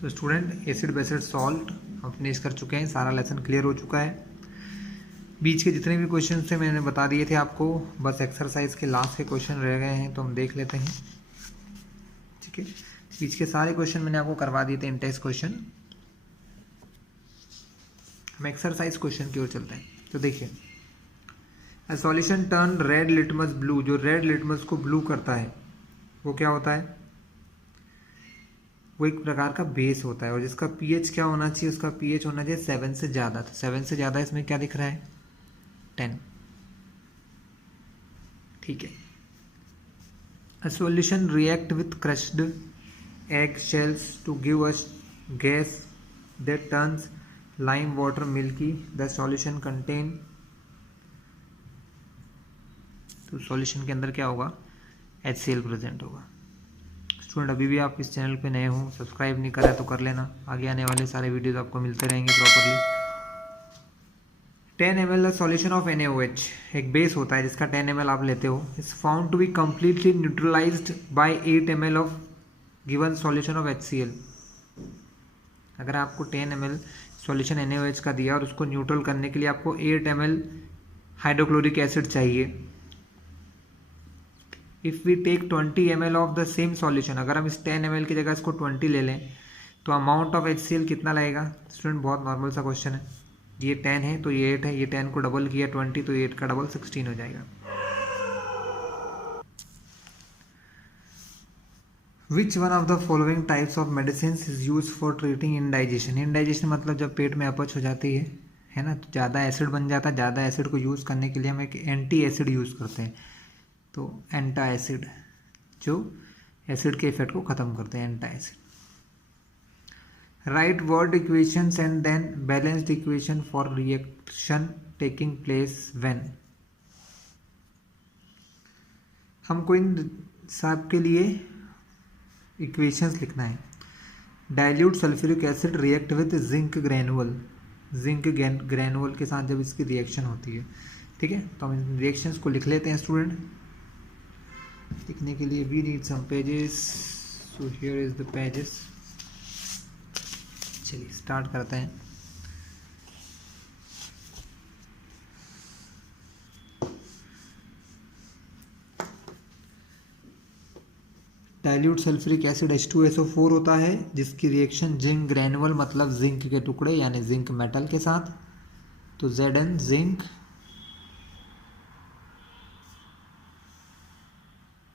So student, acid based salt हम finish कर चुके हैं, सारा लेसन क्लियर हो चुका है। बीच के जितने भी क्वेश्चन थे मैंने बता दिए थे आपको, बस एक्सरसाइज के लास्ट के क्वेश्चन रह गए हैं तो हम देख लेते हैं। ठीक है, बीच के सारे क्वेश्चन मैंने आपको करवा दिए थे इन टेस्ट क्वेश्चन। हम एक्सरसाइज क्वेश्चन की ओर चलते हैं। तो देखिए, a solution turn red litmus blue, जो रेड लिटमस को ब्लू करता है वो क्या होता है? वो एक प्रकार का बेस होता है और जिसका पीएच क्या होना चाहिए? उसका पीएच होना चाहिए 7 से ज़्यादा। तो 7 से ज़्यादा इसमें क्या दिख रहा है? 10। ठीक है। A solution react with crushed egg shells to give us gas that turns lime water milky. The solution contain, तो सॉल्यूशन के अंदर क्या होगा? HCl प्रेजेंट होगा। स्टूडेंट, अभी भी आप इस चैनल पे नए हो, सब्सक्राइब नहीं करा है तो कर लेना, आगे आने वाले सारे वीडियोस आपको मिलते रहेंगे properly. 10 ml solution of NaOH, एक बेस होता है जिसका 10 ml आप लेते हो, is found to be completely neutralised by 8 ml of given solution of HCl। अगर आपको 10 ml सॉल्यूशन NaOH का दिया और उसको न्यूट्रल करने के लिए आपको 8 ml हाइड्रोक्लोरिक एसिड चाहिए। If we take 20 ml of the same solution, अगर हम इस 10 ml की जगह इसको 20 ले लें तो अमाउंट ऑफ HCl कितना लगेगा? स्टूडेंट, बहुत नॉर्मल सा क्वेश्चन है। ये 10 है तो ये 8 है, ये 10 को डबल किया 20 तो 8 का डबल 16 हो जाएगा। Which one of the following types of medicine is use for treating indigestion? Indigestion मतलब जब पेट में अपच हो जाती है ना, तो ज़्यादा एसिड बन जाता है। ज़्यादा एसिड को यूज़ करने के लिए हम एक एंटी एसिड यूज़ करते हैं, तो एंटा एसिड, जो एसिड के इफेक्ट को ख़त्म करते हैं, antacid. Write word equations and then balanced equation for reaction taking place when. हमको इन सब के लिए इक्वेशंस लिखना है। Dilute sulphuric acid react with zinc granule, zinc granule के साथ जब इसकी रिएक्शन होती है। ठीक है, तो हम इन रिएक्शंस को लिख लेते हैं स्टूडेंट। लिखने के लिए we need some pages, so here is the pages. चलिए स्टार्ट करते हैं। डाइल्यूट सल्फ्यूरिक एसिड H2SO4 होता है जिसकी रिएक्शन जिंक ग्रैनुअल मतलब जिंक के टुकड़े यानी जिंक मेटल के साथ, तो Zn zinc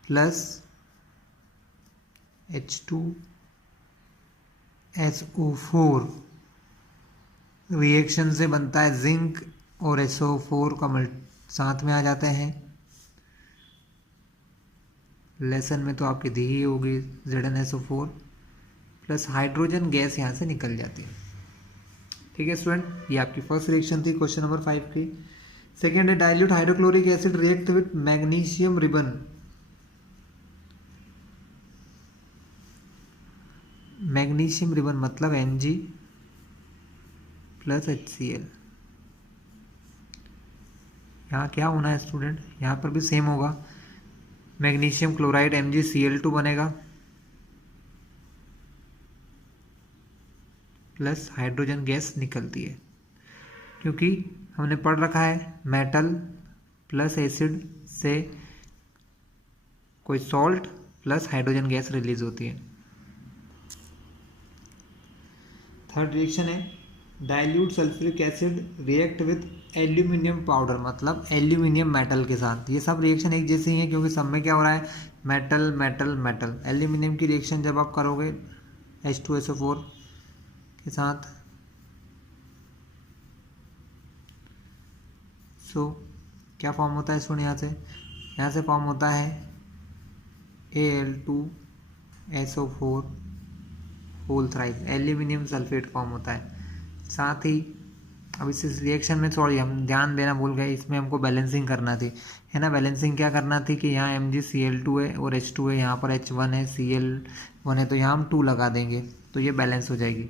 plus H2SO4 reaction से बनता है जिंक और SO4 का साथ में आ जाते हैं। लेसन में तो आपकी दी ही होगी ZnSO4 प्लस हाइड्रोजन गैस यहाँ से निकल जाती है। ठीक है स्टूडेंट, ये आपकी फर्स्ट रिएक्शन थी क्वेश्चन नंबर 5 की। सेकेंड है dilute hydrochloric acid react with magnesium ribbon. Magnesium ribbon मतलब Mg प्लस HCl। यहाँ क्या होना है स्टूडेंट? यहाँ पर भी सेम होगा, मैग्नीशियम क्लोराइड MgCl2 बनेगा प्लस हाइड्रोजन गैस निकलती है, क्योंकि हमने पढ़ रखा है मेटल प्लस एसिड से कोई salt plus hydrogen gas release होती है। थर्ड रिएक्शन है dilute sulphuric acid react with aluminium powder मतलब एल्यूमिनियम मेटल के साथ। ये सब रिएक्शन एक जैसी हैं क्योंकि सब में क्या हो रहा है? Metal metal metal. एल्यूमिनियम की रिएक्शन जब आप करोगे H2SO4 के साथ, सो क्या फॉर्म होता है स्टूडेंट? यहाँ से फॉर्म होता है Al2SO4 whole thrice, aluminium sulphate form होता है। साथ ही अब इस रिएक्शन में सॉरी हम ध्यान देना भूल गए, इसमें हमको बैलेंसिंग करना थी, है ना। बैलेंसिंग क्या करना थी कि यहाँ MgCl2 है और H2 है, यहाँ पर H1 है, Cl1 है, तो यहाँ हम 2 लगा देंगे तो ये बैलेंस हो जाएगी।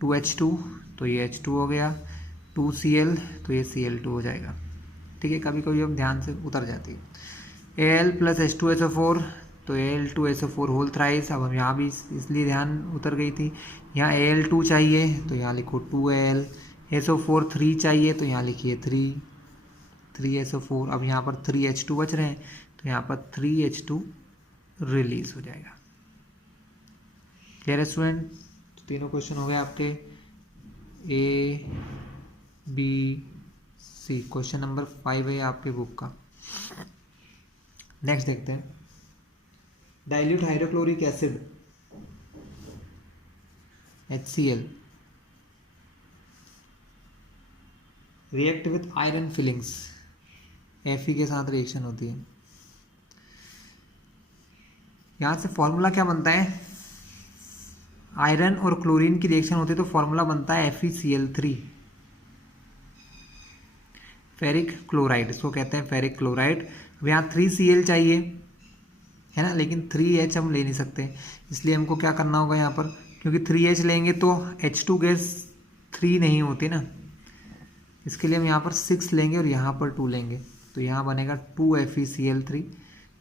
2H2 तो ये H2 हो गया, 2Cl तो ये Cl2 हो जाएगा। ठीक है, कभी कभी हम ध्यान से उतर जाती है। Al प्लस H2SO4 तो Al2SO4 होल थ्राइस। अब हम यहाँ भी इसलिए ध्यान उतर गई थी, यहाँ Al2 चाहिए तो यहाँ लिखो 2Al, SO4 3 चाहिए तो यहाँ लिखिए 3SO4। अब यहाँ पर 3H2 बच रहे हैं तो यहाँ पर 3H2 रिलीज हो जाएगा। क्लियर है स्टूडेंट? तो तीनों क्वेश्चन हो गए आपके A B C। Question number 5 है आपके बुक का। नेक्स्ट देखते हैं, dilute hydrochloric acid HCl react with iron filings, Fe के साथ रिएक्शन होती है। यहां से फॉर्मूला क्या बनता है, आयरन और क्लोरीन की रिएक्शन होती है तो फॉर्मूला बनता है FeCl3, फेरिक क्लोराइड, इसको कहते हैं फेरिक क्लोराइड। अब यहाँ 3Cl चाहिए है ना, लेकिन 3H हम ले नहीं सकते, इसलिए हमको क्या करना होगा यहाँ पर, क्योंकि 3H लेंगे तो H2 गैस 3 नहीं होती ना, इसके लिए हम यहाँ पर 6 लेंगे और यहाँ पर 2 लेंगे, तो यहाँ बनेगा 2FeCl3।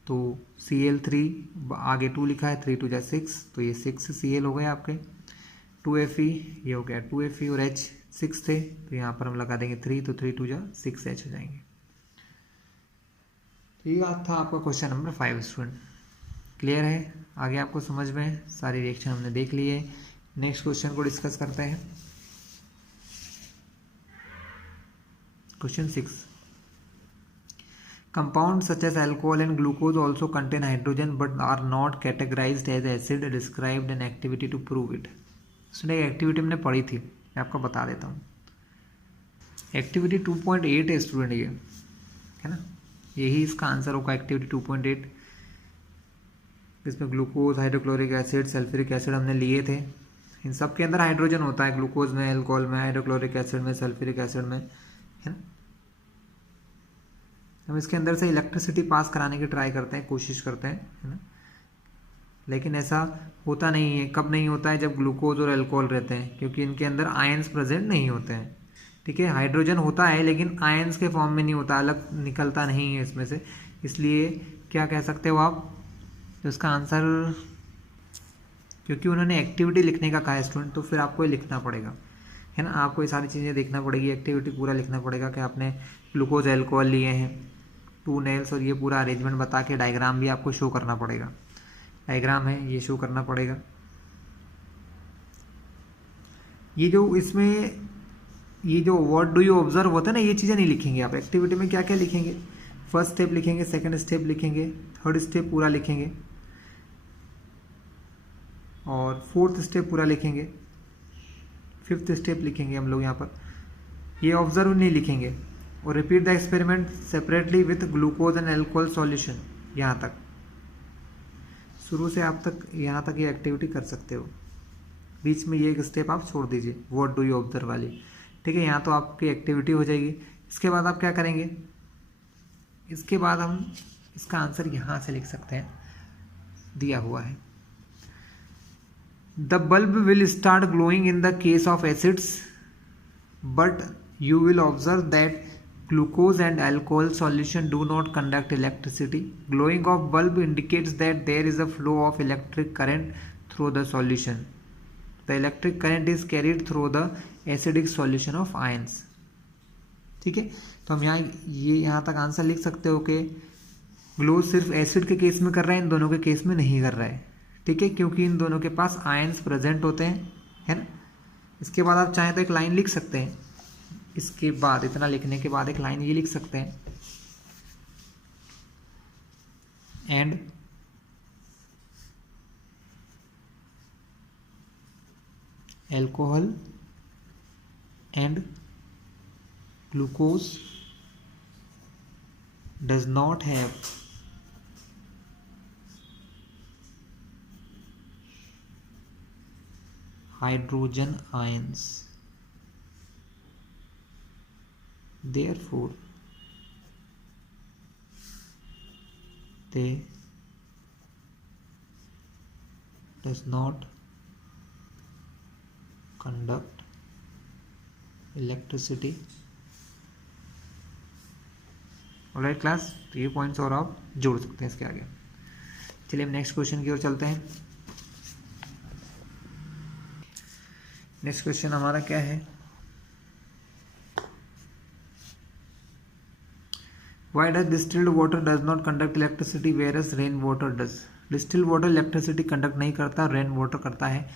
तो Cl3 आगे 2 लिखा है, 3 2 जा 6, तो ये 6Cl हो गए आपके, 2Fe ये हो गया 2Fe और H 6 थे तो यहाँ पर हम लगा देंगे 3, तो 3 2 जा 6H हो जाएंगे। तो ये था आपका क्वेश्चन नंबर 5 स्टूडेंट। क्लियर है? आगे आपको समझ में सारी रिएक्शन हमने देख ली है। नेक्स्ट क्वेश्चन को डिस्कस करते हैं। Question 6, compound such as alcohol and glucose also contain hydrogen but are not categorised as acid, described an activity to prove it. उसने एक एक्टिविटी हमने पढ़ी थी, मैं आपको बता देता हूँ। एक्टिविटी 2.8 है स्टूडेंट, ये है ना, यही इसका आंसर होगा एक्टिविटी 2.8। इसमें glucose, hydrochloric acid, sulphuric acid हमने लिए थे। इन सब के अंदर हाइड्रोजन होता है, ग्लूकोज में, अल्कोहल में, हाइड्रोक्लोरिक एसिड में, सल्फ्यूरिक एसिड में, है ना। हम इसके अंदर से इलेक्ट्रिसिटी पास कराने की ट्राई करते हैं, कोशिश करते हैं, है ना, लेकिन ऐसा होता नहीं है। कब नहीं होता है? जब ग्लूकोज और अल्कोहल रहते हैं, क्योंकि इनके अंदर आयंस प्रेजेंट नहीं होते हैं। ठीक है, हाइड्रोजन होता है लेकिन आयंस के फॉर्म में नहीं होता, अलग निकलता नहीं है इसमें से, इसलिए क्या कह सकते हो आप, तो इसका आंसर, क्योंकि उन्होंने एक्टिविटी लिखने का कहा है स्टूडेंट, तो फिर आपको ये लिखना पड़ेगा, है ना, आपको ये सारी चीज़ें देखना पड़ेगी, एक्टिविटी पूरा लिखना पड़ेगा कि आपने ग्लूकोज अल्कोहल लिए हैं, 2 नेल्स, और ये पूरा अरेंजमेंट बता के डायग्राम भी आपको शो करना पड़ेगा। डायग्राम है ये शो करना पड़ेगा। ये जो इसमें ये जो व्हाट डू यू ऑब्जर्व होता है ना, ये चीज़ें नहीं लिखेंगे आप। एक्टिविटी में क्या क्या लिखेंगे, फर्स्ट स्टेप लिखेंगे, सेकंड स्टेप लिखेंगे, थर्ड स्टेप पूरा लिखेंगे और फोर्थ स्टेप पूरा लिखेंगे, फिफ्थ स्टेप लिखेंगे हम लोग यहाँ पर। ये ऑब्जर्व नहीं लिखेंगे। और repeat the experiment separately with glucose and alcohol solution. यहाँ तक, शुरू से आप तक यहाँ तक ये एक्टिविटी कर सकते हो। बीच में ये एक स्टेप आप छोड़ दीजिए, व्हाट डू यू ऑब्जर्व वाली। ठीक है, यहाँ तो आपकी एक्टिविटी हो जाएगी। इसके बाद आप क्या करेंगे, इसके बाद हम इसका आंसर यहाँ से लिख सकते हैं, दिया हुआ है। The bulb will start glowing in the case of acids but you will observe that glucose and alcohol solution do not conduct electricity. Glowing of bulb indicates that there is a flow of electric current through the solution. The electric current is carried through the acidic solution of ions. ठीक है, तो हम यहाँ तक answer लिख सकते हो कि ग्लो सिर्फ एसिड के केस में कर रहा है, इन दोनों के केस में नहीं कर रहा है। ठीक है, क्योंकि इन दोनों के पास आयंस प्रेजेंट होते हैं, है ना। इसके बाद आप चाहें तो एक लाइन लिख सकते हैं, इसके बाद इतना लिखने के बाद एक लाइन ये लिख सकते हैं, and alcohol and glucose does not have hydrogen ions, therefore they does not conduct electricity. Alright class, तो ये पॉइंट्स और आप जोड़ सकते हैं इसके आगे। चलिए हम नेक्स्ट क्वेश्चन की ओर चलते हैं। नेक्स्ट क्वेश्चन हमारा क्या है, Why does distilled water does not conduct electricity whereas rain water does? Distilled water electricity conduct नहीं करता, रेन वाटर करता है।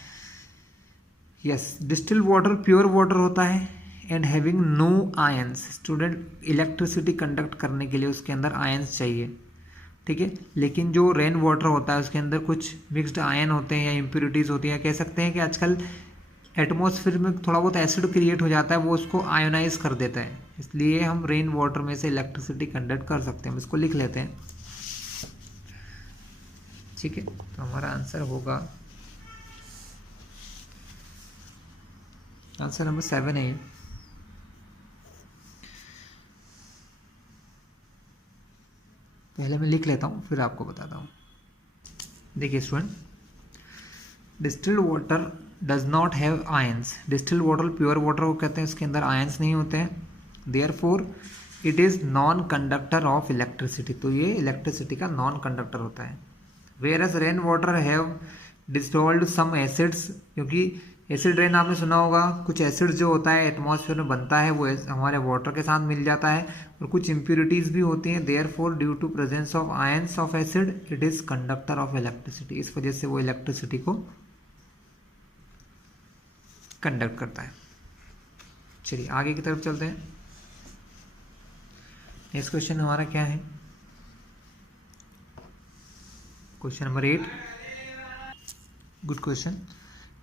Yes, distilled water pure water होता है and having no ions. Student, electricity conduct करने के लिए उसके अंदर आयंस चाहिए, ठीक है। लेकिन जो रेन वाटर होता है उसके अंदर कुछ मिक्स्ड आयन होते हैं या इम्प्योरिटीज़ होती हैं। कह सकते हैं कि आजकल एटमॉस्फेयर में थोड़ा बहुत एसिड क्रिएट हो जाता है, वो उसको आयोनाइज कर देता है, इसलिए हम रेन वाटर में से इलेक्ट्रिसिटी कंडक्ट कर सकते हैं। हम इसको लिख लेते हैं, ठीक है। तो हमारा आंसर होगा, आंसर नंबर 7 है। पहले मैं लिख लेता हूँ फिर आपको बताता हूँ। देखिए student, distilled water does not have ions. Distilled water pure water को कहते हैं, इसके अंदर आयंस नहीं होते हैं। Therefore it is non conductor of electricity, तो ये इलेक्ट्रिसिटी का नॉन कंडक्टर होता है। Whereas rain water have dissolved some acids, क्योंकि एसिड रेन आपने सुना होगा, कुछ एसिड जो होता है एटमॉस्फेयर में बनता है वो हमारे वाटर के साथ मिल जाता है, और कुछ इम्प्योरिटीज़ भी होती हैं। Therefore due to presence of ions of acid it is conductor of electricity, इस वजह से वो इलेक्ट्रिसिटी को कंडक्ट करता है। चलिए आगे की तरफ चलते हैं। नेक्स्ट क्वेश्चन हमारा क्या है, question number 8। Good question.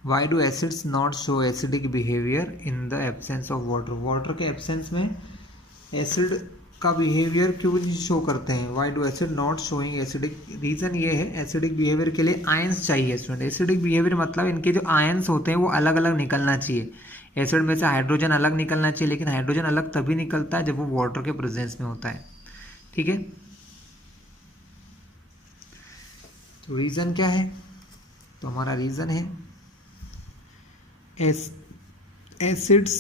Why do acids not show acidic behaviour in the absence of water? Water के एब्सेंस में एसिड का बिहेवियर क्यों नहीं शो करते हैं? Why do acid not showing acidic? Reason ये है, एसिडिक बिहेवियर के लिए आयंस चाहिए स्टूडेंट। एसिडिक बिहेवियर मतलब इनके जो आयंस होते हैं वो अलग अलग निकलना चाहिए। एसिड में से हाइड्रोजन अलग निकलना चाहिए, लेकिन हाइड्रोजन अलग तभी निकलता है जब वो वाटर के प्रेजेंस में होता है, ठीक है। तो रीज़न क्या है? तो हमारा रीज़न है एसिड्स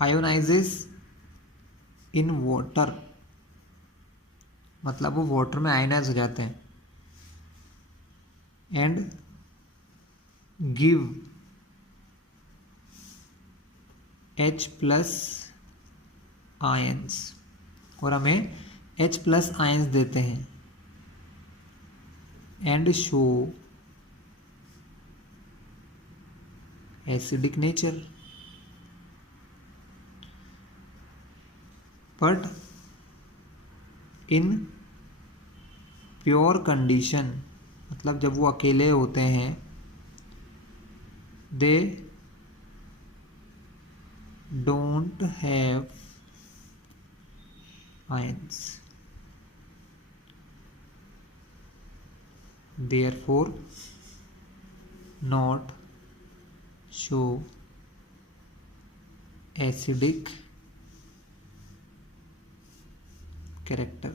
आयोनाइजेस इन वाटर, मतलब वो वाटर में आयोनाइज हो जाते हैं, एंड गिव H+ आयंस, और हमें H+ आयंस देते हैं, and show acidic nature. But in pure condition, मतलब जब वो अकेले होते हैं, they don't have ions, therefore not show acidic character,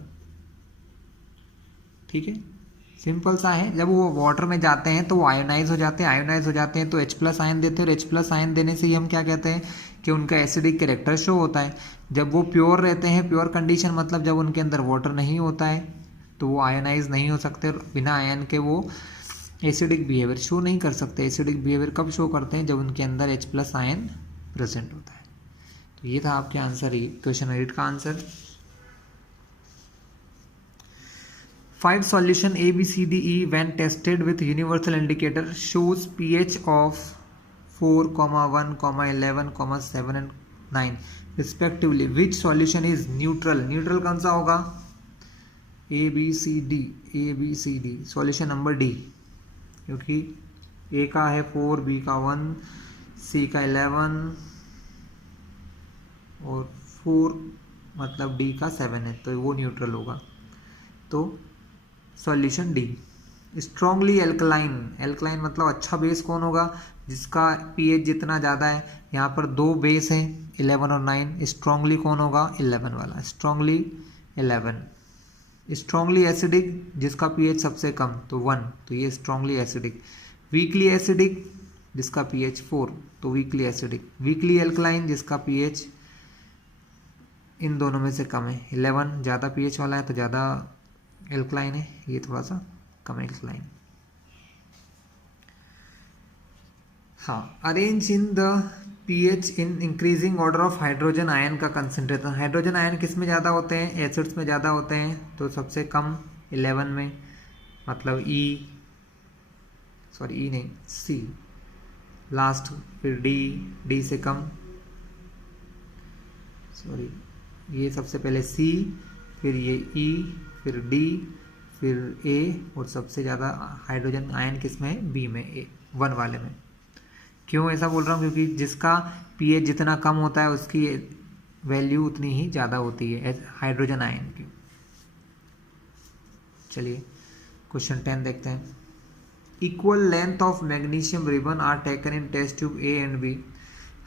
ठीक है। सिंपल सा है, जब वो वाटर में जाते हैं तो वो आयोनाइज हो जाते हैं, आयोनाइज हो जाते हैं तो H+ आयन देते हैं, और H+ आयन देने से ही हम क्या कहते हैं कि उनका एसिडिक कैरेक्टर शो होता है। जब वो प्योर रहते हैं, प्योर कंडीशन मतलब जब उनके अंदर वाटर नहीं होता है, तो वो आयोनाइज नहीं हो सकते, और बिना आयन के वो एसिडिक बिहेवियर शो नहीं कर सकते। एसिडिक बिहेवियर कब शो करते हैं? जब उनके अंदर H+ आयन प्रेजेंट होता है। तो ये था आपके आंसर, क्वेश्चन 8 का answer. 5 solution A, B, C, D, E when tested with universal indicator shows pH of 4, 1, 11, 7 and 9 respectively. Which solution is neutral? Neutral कौन सा होगा? A, B, C, D, A, B, C, D. Solution number D, क्योंकि A का है 4, B का 1, C का 11 और 4 मतलब D का 7 है, तो वो न्यूट्रल होगा। तो solution D. Strongly alkaline, alkaline मतलब अच्छा बेस कौन होगा? जिसका पीएच जितना ज़्यादा है, यहाँ पर 2 बेस हैं 11 और 9, स्ट्रॉन्गली कौन होगा? 11 वाला, स्ट्रॉन्गली 11। स्ट्रॉन्गली एसिडिक जिसका पीएच सबसे कम, तो 1, तो ये स्ट्रॉन्गली एसिडिक। वीकली एसिडिक जिसका pH 4, तो वीकली एसिडिक। वीकली एल्कलाइन जिसका pH इन दोनों में से कम है। 11 ज़्यादा pH वाला है तो ज़्यादा एल्कलाइन है, ये थोड़ा सा कम एल्कलाइन। हाँ, arrange in the pH in increasing order of hydrogen ion का कंसंट्रेशन। हाइड्रोजन आयन किस में ज़्यादा होते हैं? एसिड्स में ज़्यादा होते हैं, तो सबसे कम 11 में, मतलब ई नहीं, सी लास्ट, फिर डी से कम, ये सबसे पहले सी, फिर ये ई, फिर डी, फिर ए, और सबसे ज़्यादा हाइड्रोजन आयन किस में है? बी में, ए 1 वाले में। क्यों ऐसा बोल रहा हूँ? क्योंकि जिसका pH जितना कम होता है उसकी वैल्यू उतनी ही ज़्यादा होती है हाइड्रोजन आयन की। चलिए क्वेश्चन 10 देखते हैं। Equal length of magnesium ribbon are taken in test tube A and B.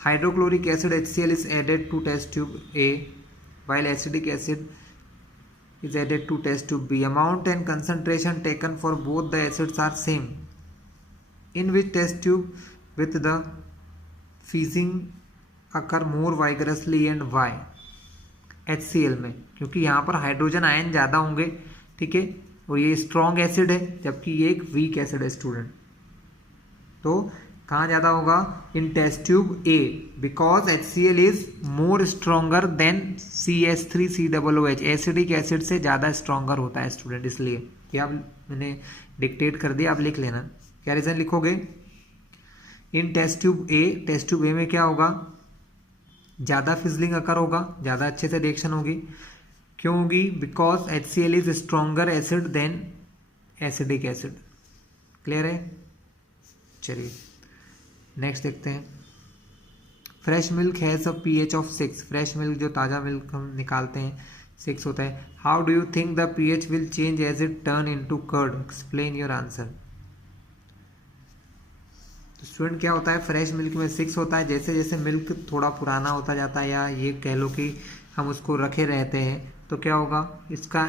Hydrochloric acid HCl is added to test tube A while acetic acid is added to test tube B. Amount and concentration taken for both the acids are same. In which test tube with the fizzing occur more vigorously and why? HCl में, क्योंकि यहाँ पर hydrogen ion ज़्यादा होंगे, ठीक है, और ये स्ट्रॉन्ग एसिड है जबकि ये एक वीक एसिड है स्टूडेंट। तो कहाँ ज़्यादा होगा? In test tube A, because HCl is more stronger than CH3COOH। Acetic acid से ज़्यादा स्ट्रोंगर होता है स्टूडेंट, इसलिए ये आप मैंने डिक्टेट कर दिया, आप लिख लेना। क्या रीज़न लिखोगे? इन टेस्ट ट्यूब ए में क्या होगा? ज़्यादा फिजलिंग अकर होगा, ज़्यादा अच्छे से रिएक्शन होगी। क्यों होगी? Because HCl is stronger acid than acidic acid. Clear है? चलिए नेक्स्ट देखते हैं। Fresh milk has a pH of 6। Fresh milk जो ताज़ा मिल्क हम निकालते हैं 6 होता है। How do you think the pH will change as it turn into curd? Explain your answer. तो स्टूडेंट क्या होता है? फ्रेश मिल्क में 6 होता है। जैसे जैसे मिल्क थोड़ा पुराना होता जाता है, या ये कह लो कि हम उसको रखे रहते हैं, तो क्या होगा? इसका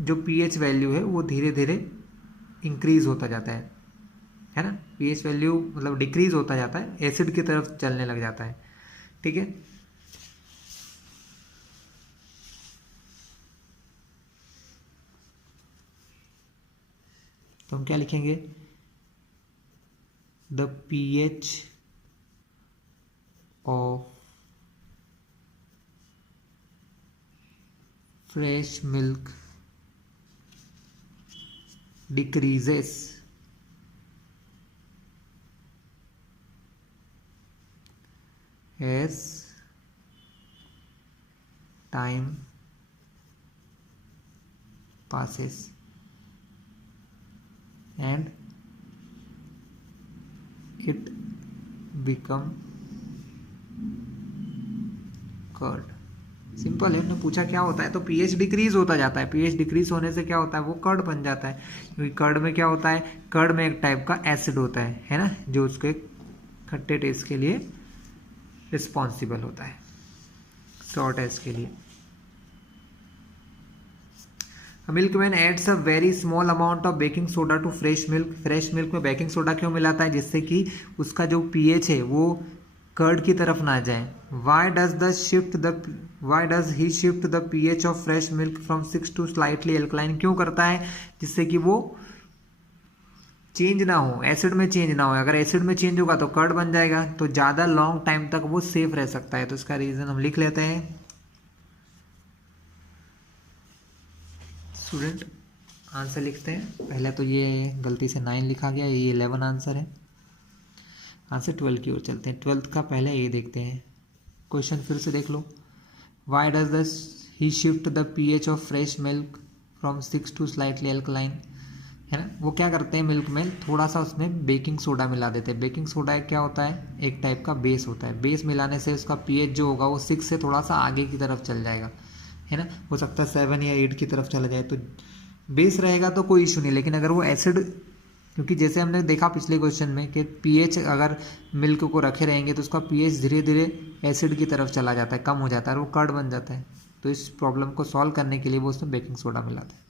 जो pH वैल्यू है वो धीरे धीरे इंक्रीज होता जाता है ना। pH वैल्यू मतलब डिक्रीज होता जाता है, एसिड की तरफ चलने लग जाता है, ठीक है। तो हम क्या लिखेंगे? The pH of fresh milk decreases as time passes and it become curd। Simple है, हमने पूछा क्या होता है, तो pH डिक्रीज होता जाता है। pH डिक्रीज होने से क्या होता है? वो कर्ड बन जाता है। क्योंकि कर्ड में क्या होता है? कर्ड में एक टाइप का एसिड होता है ना, जो उसके खट्टे टेस्ट के लिए रिस्पॉन्सिबल होता है, सॉर टेस्ट के लिए। Milkman adds a very small amount of baking soda to fresh milk. Fresh milk में बेकिंग सोडा क्यों मिलाता है? जिससे कि उसका जो pH है वो कर्ड की तरफ ना जाए। Why does he shift the pH of fresh milk from 6 to slightly alkaline? क्यों करता है? जिससे कि वो चेंज ना हो, एसिड में चेंज ना हो। अगर एसिड में चेंज होगा तो कर्ड बन जाएगा, तो ज़्यादा लॉन्ग टाइम तक वो सेफ रह सकता है। तो इसका रीज़न हम लिख लेते हैं। स्टूडेंट आंसर लिखते हैं। पहले तो ये गलती से 9 लिखा गया, ये 11 आंसर है। आंसर 12 की ओर चलते हैं। 12th का पहले ये देखते हैं, क्वेश्चन फिर से देख लो। Why does he shift the pH of fresh milk from 6 to slightly alkaline? है ना, वो क्या करते हैं? मिल्क में थोड़ा सा उसमें बेकिंग सोडा मिला देते हैं। बेकिंग सोडा क्या होता है? एक टाइप का बेस होता है। बेस मिलाने से उसका pH जो होगा वो 6 से थोड़ा सा आगे की तरफ चल जाएगा, है ना। हो सकता है 7 या 8 की तरफ चला जाए, तो बेस रहेगा तो कोई इशू नहीं। लेकिन अगर वो एसिड, क्योंकि जैसे हमने देखा पिछले क्वेश्चन में कि pH अगर मिल्क को रखे रहेंगे तो उसका pH धीरे धीरे एसिड की तरफ चला जाता है, कम हो जाता है और वो कर्ड बन जाता है। तो इस प्रॉब्लम को सॉल्व करने के लिए वो उसमें बेकिंग सोडा मिलाते हैं।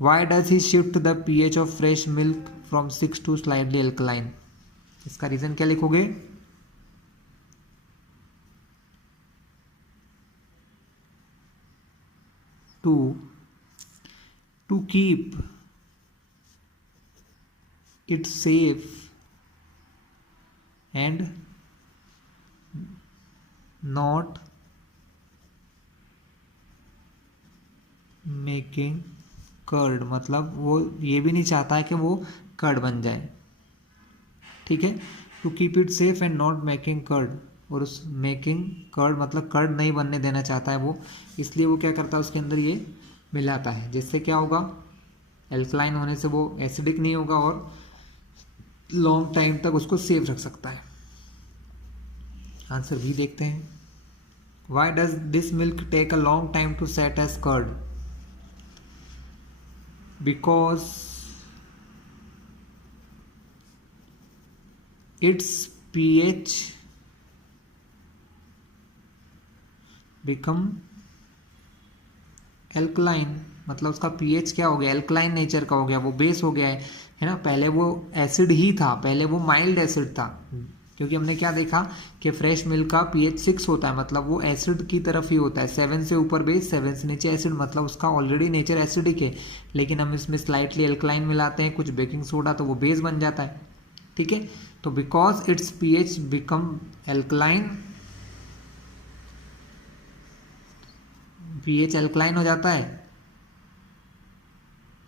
Why does he shift the pH of fresh milk from 6 to slightly alkaline? इसका रीजन क्या लिखोगे? To keep it safe and not making curd, मतलब वो ये भी नहीं चाहता है कि वो कर्ड बन जाए, ठीक है। To keep it safe and not making curd, और उस मेकिंग कर्ड मतलब कर्ड नहीं बनने देना चाहता है वो, इसलिए वो क्या करता है उसके अंदर ये मिलाता है, जिससे क्या होगा, एल्कलाइन होने से वो एसिडिक नहीं होगा और लॉन्ग टाइम तक उसको सेफ रख सकता है। आंसर भी देखते हैं। Why does this milk take a long time to set as curd? Because its pH become alkaline, मतलब उसका pH क्या हो गया, एल्कलाइन नेचर का हो गया, वो बेस हो गया है ना। पहले वो एसिड ही था, पहले वो माइल्ड एसिड था, क्योंकि हमने क्या देखा कि फ्रेश मिल्क का pH 6 होता है, मतलब वो एसिड की तरफ ही होता है। 7 से ऊपर बेस, 7 से नीचे एसिड, मतलब उसका ऑलरेडी नेचर एसिडिक है। लेकिन हम इसमें स्लाइटली एल्कलाइन मिलाते हैं, कुछ बेकिंग सोडा, तो वो बेस बन जाता है, ठीक है। तो because it's pH become alkaline, pH alkaline हो जाता है,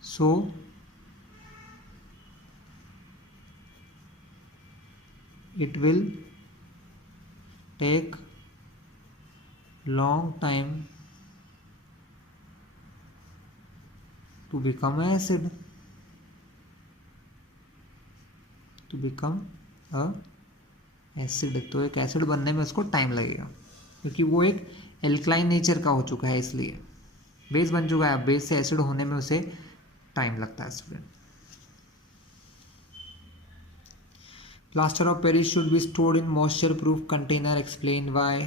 so it will take long time to become acid, to become a acid. तो एक एसिड बनने में उसको टाइम लगेगा, क्योंकि वो एक एल्कलाइन नेचर का हो चुका है, इसलिए बेस बन चुका है। बेस से एसिड होने में उसे टाइम लगता है student. Plaster of Paris should be stored in moisture proof container, explain why.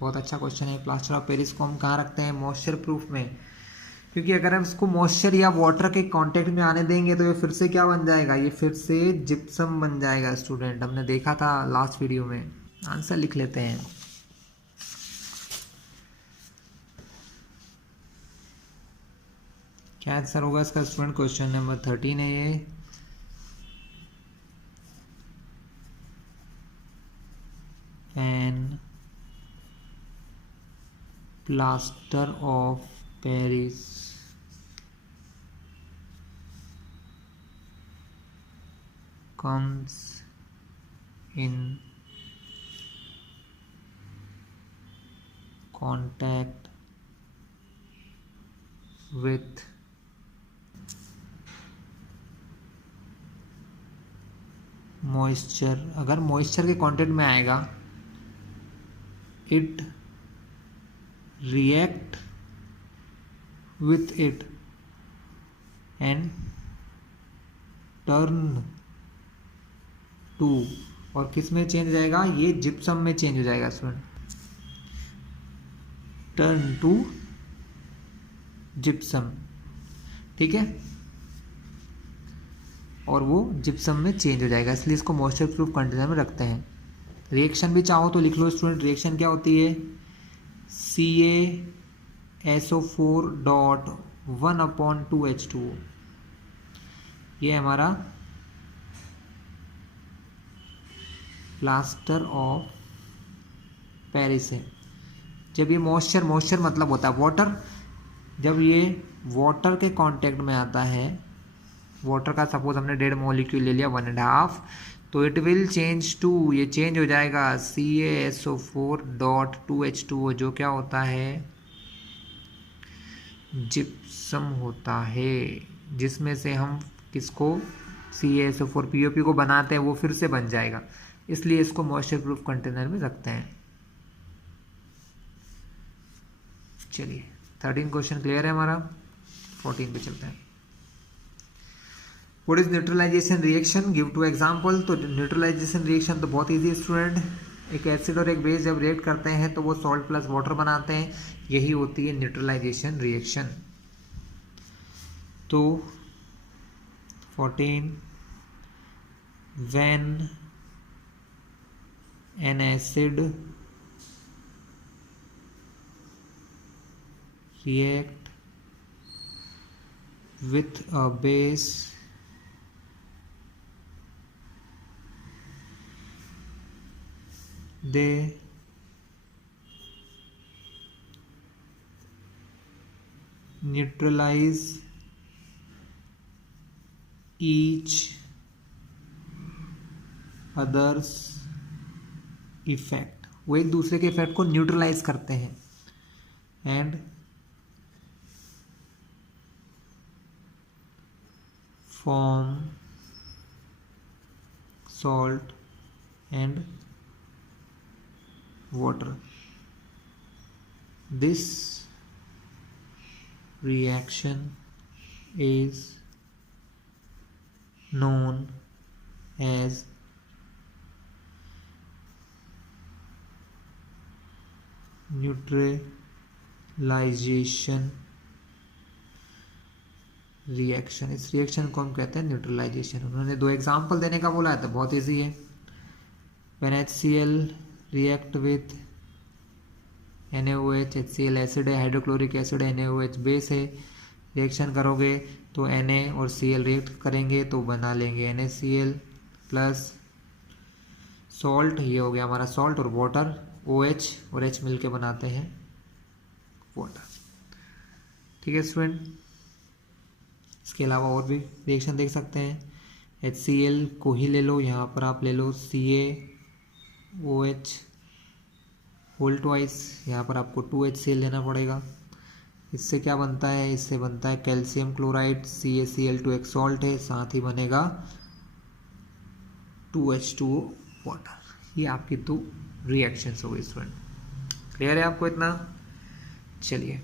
बहुत अच्छा क्वेश्चन है। प्लास्टर ऑफ पेरिस को हम कहाँ रखते हैं? मॉइस्चर प्रूफ में, क्योंकि अगर हम इसको मॉइस्चर या वाटर के कांटेक्ट में आने देंगे तो ये फिर से क्या बन जाएगा, ये फिर से जिप्सम बन जाएगा स्टूडेंट, हमने देखा था लास्ट वीडियो में। आंसर लिख लेते हैं। क्या आंसर होगा इसका स्टूडेंट? क्वेश्चन नंबर 13 है ये। An plaster of Paris comes in contact with moisture, अगर मॉइस्चर के कांटेक्ट में आएगा, it react with it and turn to, और किस में चेंज हो जाएगा, ये जिप्सम में चेंज हो जाएगा स्टूडेंट, टर्न टू जिप्सम, ठीक है। और वो जिप्सम में चेंज हो जाएगा, इसलिए इसको मॉइस्चर प्रूफ कंटेनर में रखते हैं। रिएक्शन भी चाहो तो लिख लो स्टूडेंट। रिएक्शन क्या होती है? CaSO4 डॉट 1/2H2O, ये हमारा प्लास्टर ऑफ पेरिस है। जब ये मॉइस्चर, मॉइस्चर मतलब होता है वाटर, जब ये वाटर के कांटेक्ट में आता है, वाटर का सपोज हमने 1.5 मॉलिक्यूल ले लिया, 1.5, तो इट विल चेंज टू, ये चेंज हो जाएगा CaSO4 डॉट 2H2O, जो क्या होता है, जिप्सम होता है, जिसमें से हम किसको, CaSO4 POP को बनाते हैं, वो फिर से बन जाएगा, इसलिए इसको मॉइस्चर प्रूफ कंटेनर में रखते हैं। चलिए 13 क्वेश्चन क्लियर है हमारा, 14 पे चलते हैं। What is neutralisation reaction, give two example. तो न्यूट्रलाइजेशन रिएक्शन तो बहुत इजी है स्टूडेंट, एक एसिड और एक बेस जब रिएक्ट करते हैं तो वो सॉल्ट प्लस वाटर बनाते हैं, यही होती है न्यूट्रलाइजेशन रिएक्शन। तो 14, when an acid react with a base they neutralize each others effect, वो एक दूसरे के इफेक्ट को न्यूट्रलाइज करते हैं, and form salt and water. This reaction is known as neutralization reaction. इस रिएक्शन को हम कहते हैं न्यूट्रलाइजेशन. उन्होंने 2 एग्जाम्पल देने का बोला है तो बहुत ईजी है. when HCl react with NaOH, HCl acid है, हाइड्रोक्लोरिक एसिड है, NaOH बेस है. रिएक्शन करोगे तो Na और Cl रिएक्ट करेंगे तो बना लेंगे NaCl प्लस सॉल्ट. ये हो गया हमारा सॉल्ट, और वाटर OH और H मिलके बनाते हैं वाटर. ठीक है स्टूडेंट. इसके अलावा और भी रिएक्शन देख सकते हैं. HCl को ही ले लो, यहाँ पर आप ले लो CaOH होल ट्वाइस, यहाँ पर आपको 2HCl लेना पड़ेगा. इससे क्या बनता है, इससे बनता है कैल्शियम क्लोराइड, CaCl2 एक सॉल्ट है, साथ ही बनेगा 2H2O वाटर. ये आपकी 2 रिएक्शंस हो गई स्टूडेंट. क्लियर है आपको इतना? चलिए,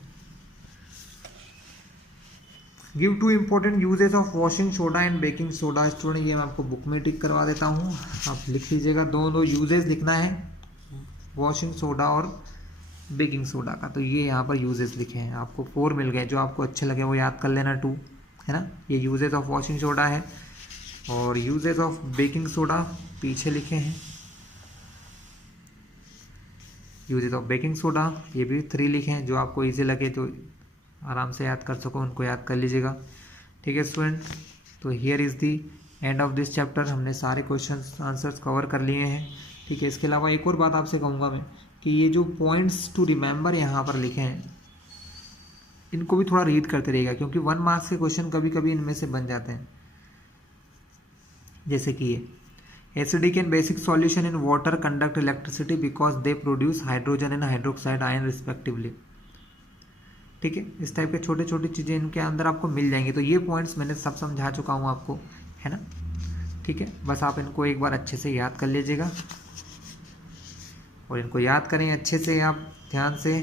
give 2 important uses of washing soda and baking soda. Student ये मैं आपको बुक में टिक करवा देता हूँ, आप लिख लीजिएगा. दो यूजेस लिखना है, वॉशिंग सोडा और बेकिंग सोडा का. तो ये यहाँ पर यूजेस लिखे हैं, आपको 4 मिल गए. जो आपको अच्छे लगे वो याद कर लेना, 2 है ना. ये यूजेस ऑफ वॉशिंग सोडा है, और यूजेस ऑफ बेकिंग सोडा पीछे लिखे हैं. यूजेस ऑफ बेकिंग सोडा ये भी 3 लिखे हैं. जो आपको इजी लगे, जो आराम से याद कर सको, उनको याद कर लीजिएगा. ठीक है स्टूडेंट. तो here is the end of this chapter. हमने सारे क्वेश्चन आंसर्स कवर कर लिए हैं. ठीक है. इसके अलावा एक और बात आपसे कहूँगा मैं कि ये जो पॉइंट्स टू रिमेंबर यहाँ पर लिखे हैं, इनको भी थोड़ा रीड करते रहिएगा, क्योंकि 1 मार्क्स के क्वेश्चन कभी कभी इनमें से बन जाते हैं. जैसे कि ये acidic and basic solution in water conduct electricity because they produce hydrogen and hydroxide ion respectively. ठीक है. इस टाइप के छोटे छोटी चीज़ें इनके अंदर आपको मिल जाएंगी. तो ये पॉइंट्स मैंने सब समझा चुका हूँ आपको, है ना. ठीक है. बस आप इनको एक बार अच्छे से याद कर लीजिएगा, और इनको याद करें अच्छे से आप ध्यान से.